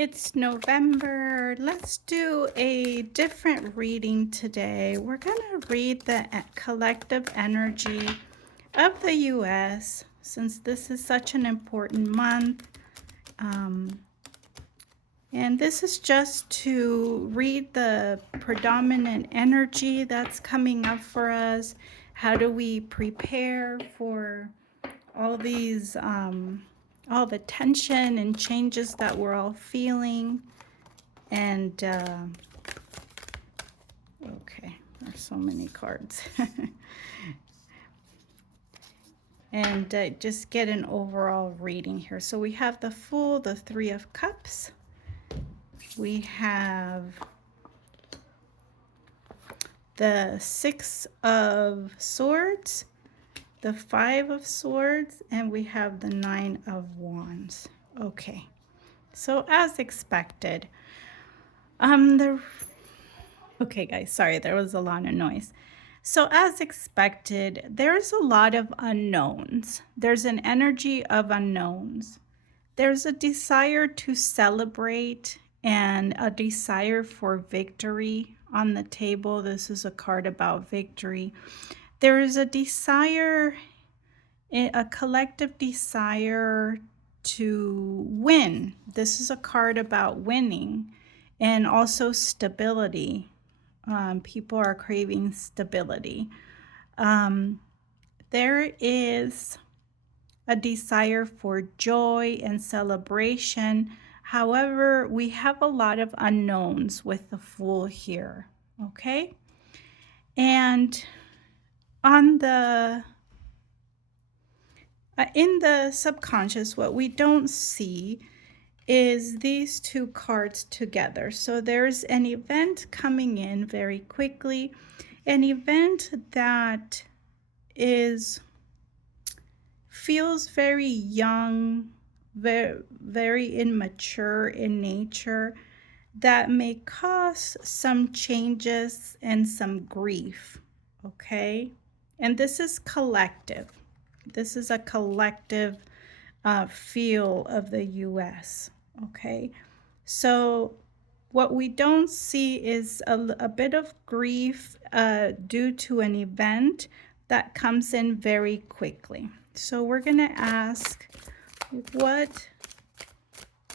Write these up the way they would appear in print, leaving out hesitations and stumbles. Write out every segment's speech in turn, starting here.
It's November. Let's do a different reading today. We're going to read the collective energy of the U.S. since this is such an important month. And this is just to read the predominant energy that's coming up for us. How do we prepare for all these, all the tension and changes that we're all feeling? And, okay, there's so many cards. And just get an overall reading here. So we have the Fool, the Three of Cups. We have the Six of Swords, the Five of Swords, and we have the Nine of Wands. Okay, so as expected, okay guys, sorry, there was a lot of noise. So as expected, there's a lot of unknowns. There's an energy of unknowns. There's a desire to celebrate and a desire for victory on the table. This is a card about victory. There is a desire, a collective desire to win. This is a card about winning and also stability. People are craving stability. There is a desire for joy and celebration. However, we have a lot of unknowns with the Fool here, okay? And on the in the subconscious, what we don't see is these two cards together. So there's an event coming in very quickly, an event that feels very young, very immature in nature, that may cause some changes and some grief, okay? And this is collective. This is a collective feel of the U.S., okay? So what we don't see is a bit of grief due to an event that comes in very quickly. So we're going to ask,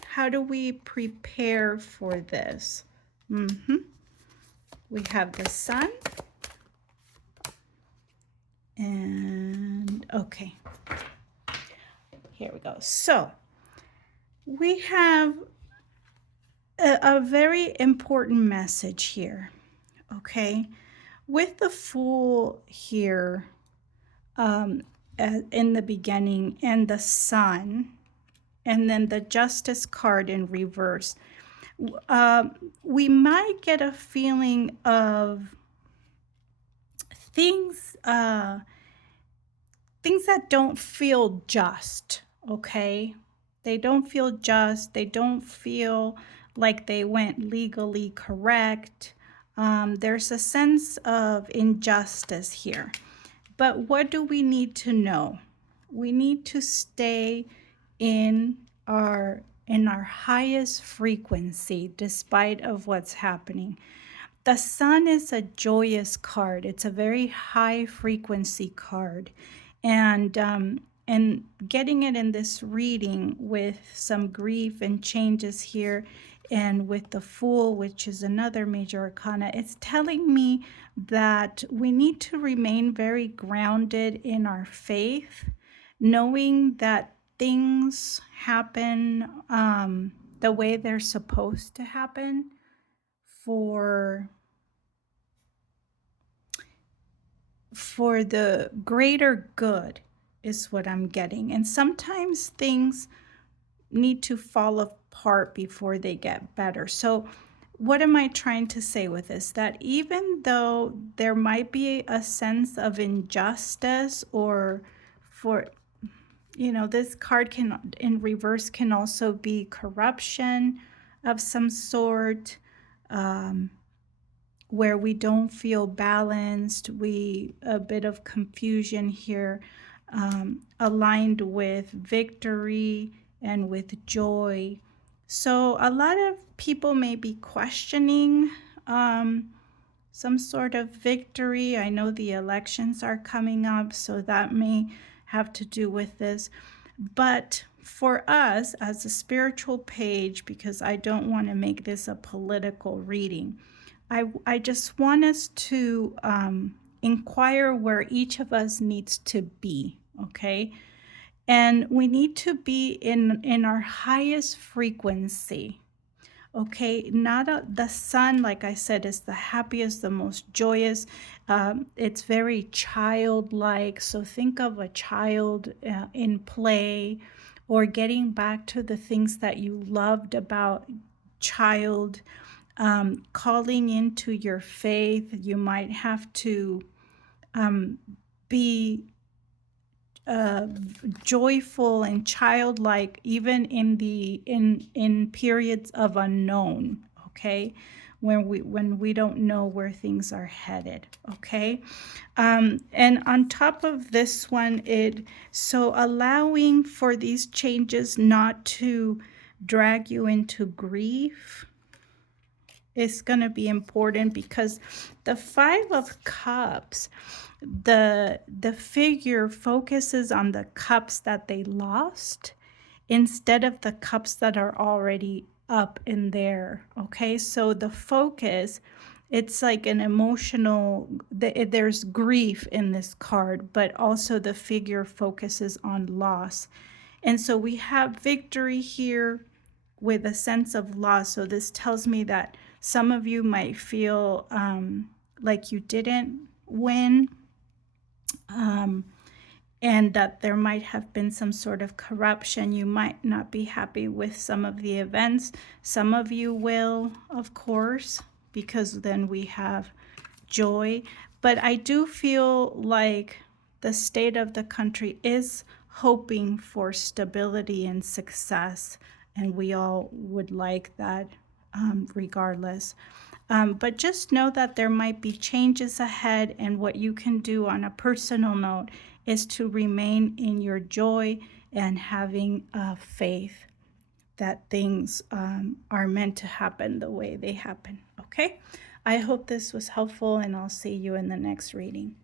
how do we prepare for this? We have the Sun. And okay, here we go. So we have a very important message here, okay? With the Fool here in the beginning and the Sun, and then the Justice card in reverse, we might get a feeling of things that don't feel just, okay? They don't feel just. They don't feel like they went legally correct. There's a sense of injustice here. But what do we need to know? We need to stay in our highest frequency despite of what's happening. The Sun is a joyous card. It's a very high frequency card. And getting it in this reading with some grief and changes here, and with the Fool, which is another major arcana, it's telling me that we need to remain very grounded in our faith, knowing that things happen the way they're supposed to happen for the greater good is what I'm getting. And sometimes things need to fall apart before they get better. So what am I trying to say with this? That even though there might be a sense of injustice, or for, this card can, in reverse, can also be corruption of some sort, where we don't feel balanced, a bit of confusion here, aligned with victory and with joy. So a lot of people may be questioning um, some sort of victory. I know the elections are coming up, so that may have to do with this. But for us as a spiritual page, because I don't want to make this a political reading, I just want us to inquire where each of us needs to be, okay? And we need to be in our highest frequency. Okay, not the sun, like I said, is the happiest, the most joyous. It's very childlike. So think of a child in play, or getting back to the things that you loved about child, calling into your faith. You might have to um, be uh, joyful and childlike even in periods of unknown, okay, when we don't know where things are headed, okay. And on top of this one, it so allowing for these changes not to drag you into grief is going to be important, because the 5 of Cups, the figure focuses on the cups that they lost instead of the cups that are already up in there. Okay, so the focus, it's like an emotional, there's grief in this card, but also the figure focuses on loss. And so we have victory here with a sense of loss. So this tells me that some of you might feel like you didn't win, um, and that there might have been some sort of corruption. You might not be happy with some of the events. Some of you will, of course, because then we have joy. But I do feel like the state of the country is hoping for stability and success, and we all would like that, regardless. But just know that there might be changes ahead, and what you can do on a personal note is to remain in your joy and having faith that things are meant to happen the way they happen. Okay? I hope this was helpful, and I'll see you in the next reading.